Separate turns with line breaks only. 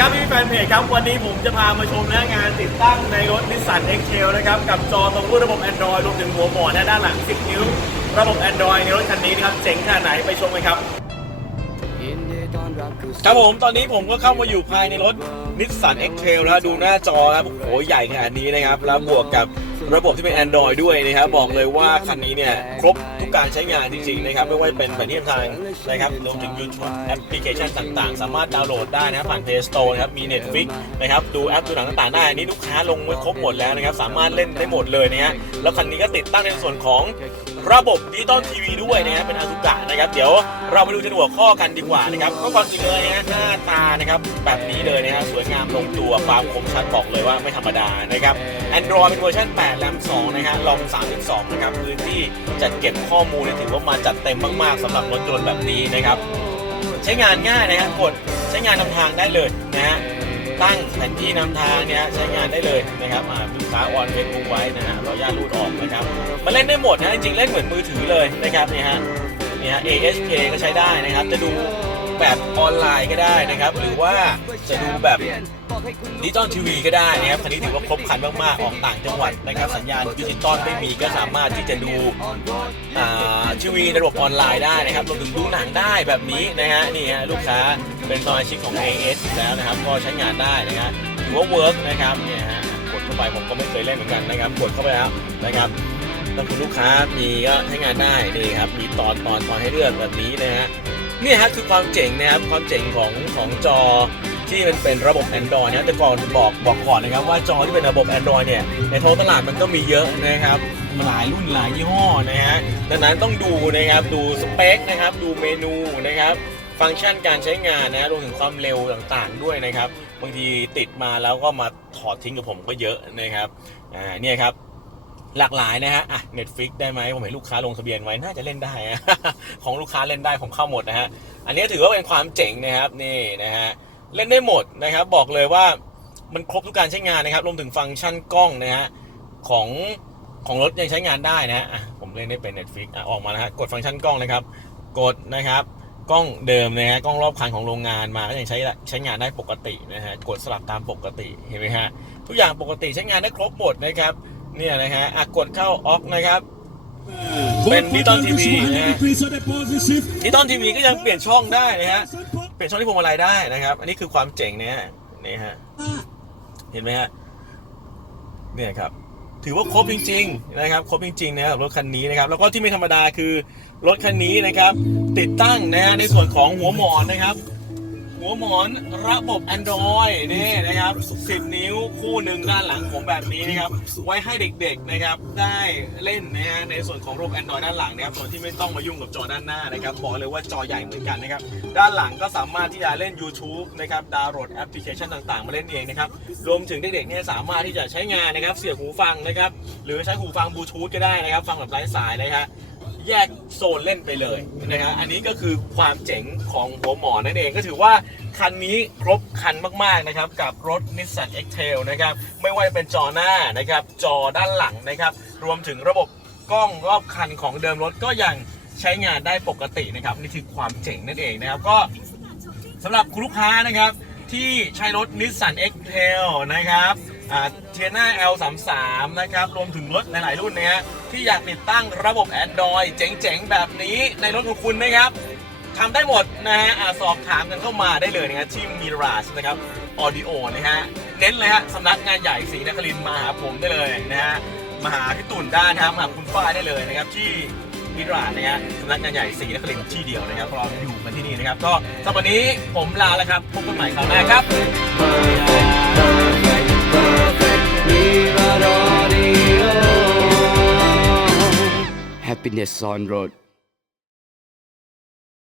ก็พี่แฟนเพจครับ วันนี้ผมจะพามาชมน้างานติดตั้งในรถ Nissan X-Trail นะครับ กับจอตรงรุ่นระบบ Android รวมถึงหัวหมอนและด้านหลัง 10 นิ้ว ระบบ Android ในรถคันนี้นะครับ เจ๋งขนาดไหนไปชมกันครับ ครับผมตอนนี้ผมก็เข้ามาอยู่ภายในรถ Nissan X-Trail แล้วดูหน้าจอครับโอ้โหใหญ่ขนาดนี้นะครับ แล้วบวกกับระบบที่เป็น Android ด้วยนะครับ บอกเลยว่าคันนี้เนี่ยครบ กการใช้งานจริงๆนะครับไม่ว่าจะเป็นแผนที่ทางนะครับรวมถึง YouTube แอปพลิเคชันต่างๆ สามารถดาวน์โหลดได้นะครับผ่าน Play Store นะครับมี Netflix นะครับดูแอปดูหนังต่างๆได้อันนี้ลูกค้าลงไว้ครบหมดแล้วนะครับสามารถเล่นได้หมดเลยนะฮะแล้วคันนี้ก็ติดตั้งในส่วนของระบบดิจิตอลทีวีด้วยนะฮะเป็นอาซุกะนะครับ เดี๋ยวเราไปดูที่หัวข้อกันดีกว่านะครับก็ก่อนอื่นเลยนะฮะหน้าตานะครับแบบนี้เลยนะฮะสวยงามลงตัวความคมชัดบอกเลยว่าไม่ธรรมดานะครับ Android เป็นเวอร์ชัน8 RAM 2นะฮะรอม32 นะครับพื้นที่จัดเก็บข้อมูลถือว่ามาจัดเต็มมากๆสำหรับรถยนต์แบบนี้นะครับ ใช้งานง่ายนะฮะกดใช้งานนำทางได้เลยนะฮะ ตั้งแผนที่นำทางเนี่ยใช้งานได้เลยนะครับอ่าลูกค้าออนเฟซบุ๊กไว้นะฮะราย่ารูดออกนะครับมาเล่นได้หมดนะจริงๆเล่นเหมือนมือถือเลยนะครับเนี่ยฮะเนี่ยฮะ ASK ก็ใช้ได้นะครับ จะดูแบบออนไลน์ก็ได้นะครับ หรือว่าจะดูแบบ ดิจิตอลทีวีก็ได้นะครับคันนี้ถือว่าครบครันมากๆ ออกต่างจังหวัดนะครับสัญญาณดิจิตอลไม่มีก็สามารถที่จะดูทีวีระบบออนไลน์ได้นะครับรวมถึงดูหนังได้แบบนี้นะฮะนี่ฮะลูกค้าเป็นสมาชิกของ AS อยู่แล้วนะครับ ก็ใช้งานได้นะฮะถือว่าเวิร์กนะครับเนี่ยฮะกดเข้าไปผมก็ไม่เคยเล่นเหมือนกันนะครับกดเข้าไปแล้วนะครับถ้าคุณลูกค้ามีก็ใช้งานได้นี่ครับมีตอนตอนตอนให้เลือกแบบนี้นะฮะนี่ฮะคือความเจ๋งนะครับความเจ๋งของของจอ ที่มันเป็นระบบ Android นะแต่ก่อนบอกบอกก่อนนะครับว่าจอที่เป็นระบบ Android เนี่ยในท้องตลาดมันก็มีเยอะนะครับหลายรุ่นหลายยี่ห้อนะฮะดังนั้นต้องดูนะครับดูสเปคนะครับดูเมนูนะครับฟังก์ชันการใช้งานนะรวมถึงความเร็วต่างๆด้วยนะครับบางทีติดมาแล้วก็มาถอดทิ้งกับผมก็เยอะนะครับอ่าเนี่ยครับหลากหลายนะฮะอะ Netflix ได้ไหมผมเห็นลูกค้าลงทะเบียนไว้น่าจะเล่นได้ ของลูกค้าเล่นได้ผมเข้าหมดนะฮะอันนี้ถือว่าเป็นความเจ๋งนะครับนี่นะฮะ เล่นได้หมดนะครับ บอกเลยว่ามันครบทุกการใช้งานนะครับ รวมถึงฟังก์ชันกล้องนะฮะของของรถยังใช้งานได้นะฮะอะผมเล่นได้เป็น Netflix อะออกมาแล้วฮะกดฟังก์ชันกล้องนะครับ กดนะครับ กล้องเดิมนะฮะกล้องรอบคันของโรงงานมาก็ยังใช้ใช้งานได้ปกตินะฮะกดสลับตามปกติเห็นไหมฮะทุกอย่างปกติใช้งานได้ครบหมดนะครับเนี่ยนะฮะอะกดเข้าออกนะครับเป็นดิจิตอลทีวีนะฮะดิจิตอลทีวีก็ยังเปลี่ยนช่องได้นะฮะ เปลี่ยนช่องที่พวงมาลัยได้นะครับ อันนี้คือความเจ๋งเนี่ยนี่ฮะเห็นไหมฮะเนี่ยครับ ถือว่าครบจริง ๆ นะครับ ครบจริงๆนะครับรถคันนี้นะครับ แล้วก็ที่ไม่ธรรมดาคือรถคันนี้นะครับ ติดตั้งนะฮะในส่วนของหัวหมอนนะครับ หัวหมอนระบบ Android นี่นะครับ 10 นิ้วคู่หนึ่งด้านหลังผมแบบนี้นะครับ ไว้ให้เด็กๆนะครับ ได้เล่นนะฮะในส่วนของระบบ Android ด้านหลังนะครับส่วนที่ไม่ต้องมายุ่งกับจอด้านหน้านะครับบอกเลยว่าจอใหญ่เหมือนกันนะครับ ด้านหลังก็สามารถที่จะเล่น YouTube นะครับดาวน์โหลดแอปพลิเคชันต่างๆ มาเล่นเองนะครับ รวมถึงเด็กๆเนี่ยสามารถที่จะใช้งานนะครับ เสียบหูฟังนะครับ หรือใช้หูฟังบลูทูธก็ได้นะครับ ฟังแบบไร้สายนะครับ แยกโซนเล่นไปเลยนะครับอันนี้ก็คือความเจ๋งของหัวหมอนนั่นเองก็ถือว่าคันนี้ครบคันมากๆนะครับกับรถ Nissan X-Trail นะครับไม่ว่าจะเป็นจอหน้านะครับจอด้านหลังนะครับรวมถึงระบบกล้องรอบคันของเดิมรถก็ยังใช้งานได้ปกตินะครับนี่คือความเจ๋งนั่นเองนะครับก็สำหรับคุณลูกค้านะครับที่ใช้รถ Nissan X-Trail นะครับเทียน่า L33 นะครับรวมถึงรถหลาย ๆ รุ่นนะฮะ ที่อยากติดตั้งระบบ Android เจ๋งๆ แบบนี้ในรถของคุณนะครับทำได้หมดนะฮะสอบถามกันเข้ามาได้เลยนะครับที่ Mirage นะครับ Audio นะฮะเน้นเลยฮะสำนักงานใหญ่ศรีนครินมาหาผมได้เลยนะฮะมาหาพี่ตุ่นได้นะครับมาหาคุณฝ้ายได้เลยนะครับที่มิราชนะฮะสำนักงานใหญ่ศรีนครินที่เดียวนะครับเราอยู่กันที่นี่นะครับ ก็สำหรับวันนี้ผมลาแล้วครับพบกันใหม่คราวหน้าครับ
Agnes Sign wrote,